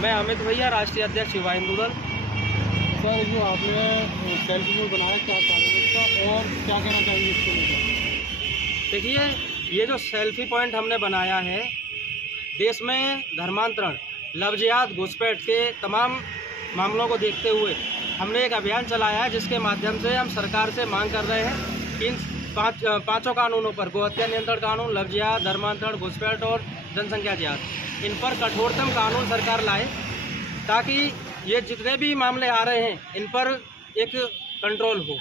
मैं अमित भैया, राष्ट्रीय अध्यक्ष युवा हिंदू दल। सर, जो आपने सेल्फी बोर्ड बनाया, क्या कारण है इसका और क्या कहना चाहेंगे इसको लेकर? देखिए, ये जो सेल्फी पॉइंट हमने बनाया है, देश में धर्मांतरण, लव जिहाद, घुसपैठ के तमाम मामलों को देखते हुए हमने एक अभियान चलाया है, जिसके माध्यम से हम सरकार से मांग कर रहे हैं कि इन पाँचों कानूनों पर, गोहत्या नियंत्रण कानून, लव जिहाद, धर्मांतरण, घुसपैठ और जनसंख्या जिहाद, इन पर कठोरतम कानून सरकार लाए, ताकि ये जितने भी मामले आ रहे हैं इन पर एक कंट्रोल हो।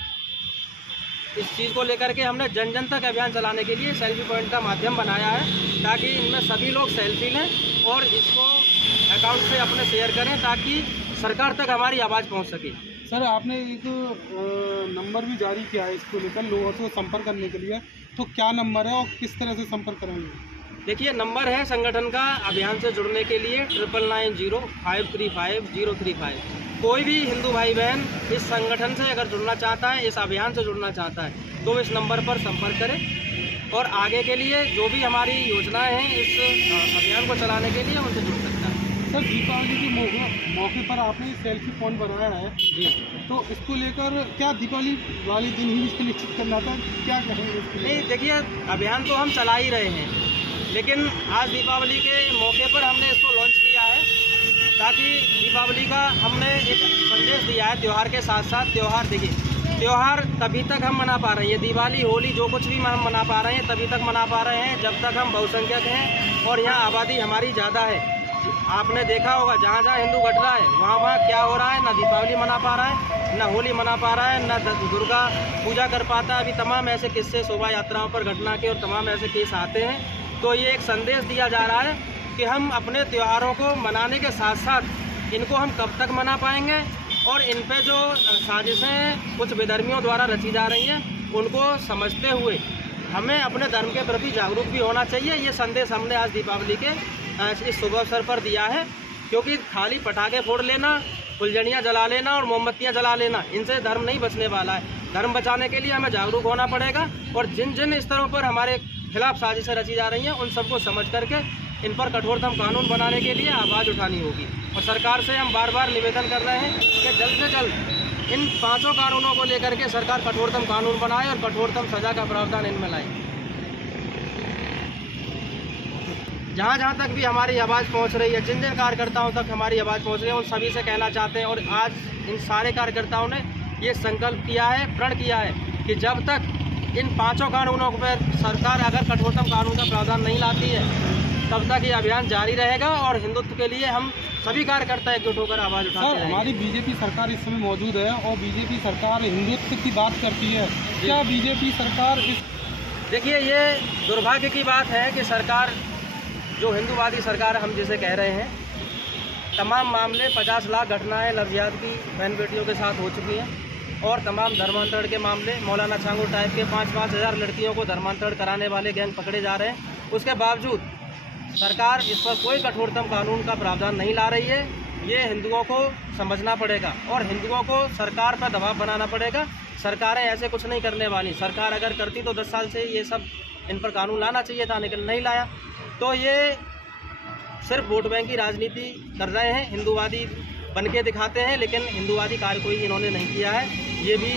इस चीज़ को लेकर के हमने जन जन तक अभियान चलाने के लिए सेल्फी पॉइंट का माध्यम बनाया है, ताकि इनमें सभी लोग सेल्फी लें और इसको अकाउंट से अपने शेयर करें, ताकि सरकार तक हमारी आवाज़ पहुंच सके। सर, आपने एक नंबर भी जारी किया है इसको लेकर लोगों से संपर्क करने के लिए, तो क्या नंबर है और किस तरह से संपर्क करेंगे? देखिए, नंबर है संगठन का अभियान से जुड़ने के लिए 9990535035। कोई भी हिंदू भाई बहन इस संगठन से अगर जुड़ना चाहता है, इस अभियान से जुड़ना चाहता है, तो इस नंबर पर संपर्क करें और आगे के लिए जो भी हमारी योजनाएं हैं इस अभियान को चलाने के लिए उनसे जुड़ सकता है। सर, दीपावली के मौके पर आपने सेल्फी पॉइंट बनाया है जी, तो इसको लेकर क्या दीपावली वाले दिन ही इसको निश्चित करना था, क्या कहेंगे इसके लिए? नहीं, देखिए, अभियान तो हम चला ही रहे हैं, लेकिन आज दीपावली के मौके पर हमने इसको लॉन्च किया है, ताकि दीपावली का हमने एक संदेश दिया है। त्यौहार के साथ साथ त्यौहार, देखिए, त्यौहार तभी तक हम मना पा रहे हैं, दिवाली, होली, जो कुछ भी हम मना पा रहे हैं तभी तक मना पा रहे हैं जब तक हम बहुसंख्यक हैं और यहाँ आबादी हमारी ज़्यादा है। आपने देखा होगा, जहाँ जहाँ हिंदू घट रहा है वहाँ क्या हो रहा है, ना दीपावली मना पा रहा है, ना होली मना पा रहा है, ना दुर्गा पूजा कर पाता है। अभी तमाम ऐसे किस्से शोभा यात्राओं पर घटना के और तमाम ऐसे केस आते हैं। तो ये एक संदेश दिया जा रहा है कि हम अपने त्योहारों को मनाने के साथ साथ इनको हम कब तक मना पाएंगे, और इन पे जो साजिशें कुछ बेधर्मियों द्वारा रची जा रही हैं उनको समझते हुए हमें अपने धर्म के प्रति जागरूक भी होना चाहिए। ये संदेश हमने आज दीपावली के इस शुभ अवसर पर दिया है, क्योंकि खाली पटाखे फोड़ लेना, फुलझड़ियाँ जला लेना और मोमबत्तियाँ जला लेना, इनसे धर्म नहीं बचने वाला है। धर्म बचाने के लिए हमें जागरूक होना पड़ेगा और जिन जिन स्तरों पर हमारे खिलाफ साजिशें रची जा रही हैं उन सबको समझ करके इन पर कठोरतम कानून बनाने के लिए आवाज़ उठानी होगी। और सरकार से हम बार बार निवेदन कर रहे हैं कि जल्द से जल्द इन पाँचों कानूनों को लेकर के सरकार कठोरतम कानून बनाए और कठोरतम सजा का प्रावधान इनमें लाए। जहाँ जहाँ तक भी हमारी आवाज़ पहुँच रही है, जिन जिन कार्यकर्ताओं तक हमारी आवाज़ पहुँच रही है, उन सभी से कहना चाहते हैं, और आज इन सारे कार्यकर्ताओं ने ये संकल्प किया है, प्रण किया है कि जब तक इन पाँचों कानूनों पर सरकार अगर कठोरतम कानून का प्रावधान नहीं लाती है, तब तक ये अभियान जारी रहेगा और हिंदुत्व के लिए हम सभी कार्यकर्ता एकजुट होकर आवाज़ उठाते हैं। हमारी बीजेपी सरकार इस समय मौजूद है और बीजेपी सरकार हिंदुत्व की बात करती है, क्या बीजेपी सरकार इस... देखिए, ये दुर्भाग्य की बात है कि सरकार, जो हिंदूवादी सरकार हम जिसे कह रहे हैं, तमाम मामले 50 लाख घटनाएं लव जिहाद की बहन बेटियों के साथ हो चुकी हैं और तमाम धर्मांतरण के मामले, मौलाना छांगुर टाइप के 5-5 हज़ार लड़कियों को धर्मांतरण कराने वाले गैंग पकड़े जा रहे हैं। उसके बावजूद सरकार इस पर कोई कठोरतम कानून का प्रावधान नहीं ला रही है। ये हिंदुओं को समझना पड़ेगा और हिंदुओं को सरकार पर दबाव बनाना पड़ेगा। सरकारें ऐसे कुछ नहीं करने वाली। सरकार अगर करती तो 10 साल से ये सब इन पर कानून लाना चाहिए था, लेकिन नहीं लाया। तो ये सिर्फ वोट बैंक की राजनीति कर रहे हैं, हिंदूवादी बन के दिखाते हैं, लेकिन हिंदूवादी कार्य कोई इन्होंने नहीं किया है। ये भी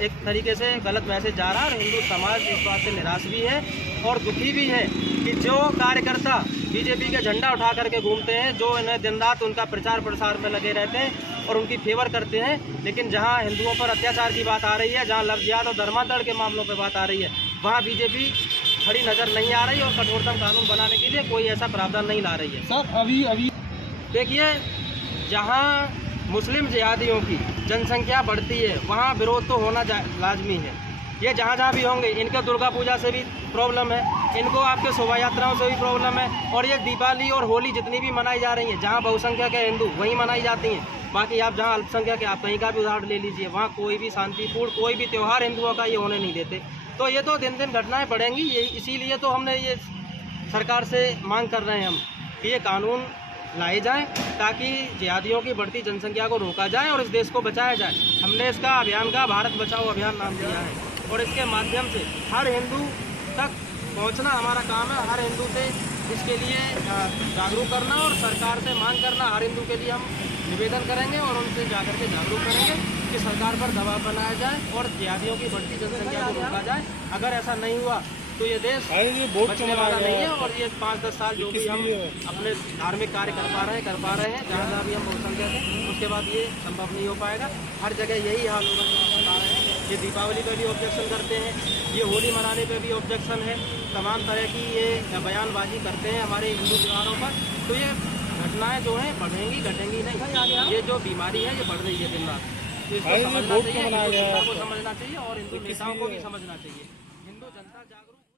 एक तरीके से गलत मैसेज जा रहा है और हिंदू समाज इस बात से निराश भी है और दुखी भी है कि जो कार्यकर्ता बीजेपी के झंडा उठा करके घूमते हैं, जो इन्हें दिन रात उनका प्रचार प्रसार में लगे रहते हैं और उनकी फेवर करते हैं, लेकिन जहां हिंदुओं पर अत्याचार की बात आ रही है, जहां लव जिहाद और धर्मांतरण के मामलों पर बात आ रही है, वहाँ बीजेपी खड़ी नज़र नहीं आ रही और कठोरतम कानून बनाने के लिए कोई ऐसा प्रावधान नहीं ला रही है। सर, अभी देखिए, जहाँ मुस्लिम जिहादियों की जनसंख्या बढ़ती है वहाँ विरोध तो होना लाजमी है। ये जहाँ जहाँ भी होंगे, इनका दुर्गा पूजा से भी प्रॉब्लम है, इनको आपके शोभा यात्राओं से भी प्रॉब्लम है, और ये दीपावली और होली जितनी भी मनाई जा रही हैं, जहाँ बहुसंख्यक है हिंदू वहीं मनाई जाती हैं। बाकी आप जहाँ अल्पसंख्यक है, आप कहीं का भी उदाहरण ले लीजिए, वहाँ कोई भी शांतिपूर्ण कोई भी त्यौहार हिंदुओं का ये होने नहीं देते। तो ये तो दिन दिन घटनाएँ बढ़ेंगी। ये इसीलिए तो हमने ये सरकार से मांग कर रहे हैं हम कि ये कानून लाए जाएं, ताकि जिहादियों की बढ़ती जनसंख्या को रोका जाए और इस देश को बचाया जाए। हमने इसका अभियान का भारत बचाओ अभियान नाम दिया है और इसके माध्यम से हर हिंदू तक पहुंचना हमारा काम है। हर हिंदू से इसके लिए जागरूक करना और सरकार से मांग करना हर हिंदू के लिए हम निवेदन करेंगे और उनसे जाकर के जागरूक करेंगे कि सरकार पर दबाव बनाया जाए और जिहादियों की बढ़ती जनसंख्या को रोका जाए। अगर ऐसा नहीं हुआ तो ये देश बचने वाला नहीं है और ये 5-10 साल जो भी हम अपने धार्मिक कार्य कर पा रहे हैं जहाँ जहाँ भी हम बहुसंख्यक हैं उसके बाद ये संभव नहीं हो पाएगा। हर जगह यही हाल होगा जो हम बता रहे हैं। ये दीपावली पर भी ऑब्जेक्शन करते हैं, ये होली मनाने पर भी ऑब्जेक्शन है, तमाम तरह की ये बयानबाजी करते हैं हमारे हिंदू त्योहारों पर। तो ये घटनाएं जो हैं बढ़ेंगी घटेंगी नहीं, ये जो बीमारी है ये बढ़ रही है दिन रात। तो इसको समझना चाहिए, हिंदू जनता को समझना चाहिए और हिंदू नेताओं को भी समझना चाहिए।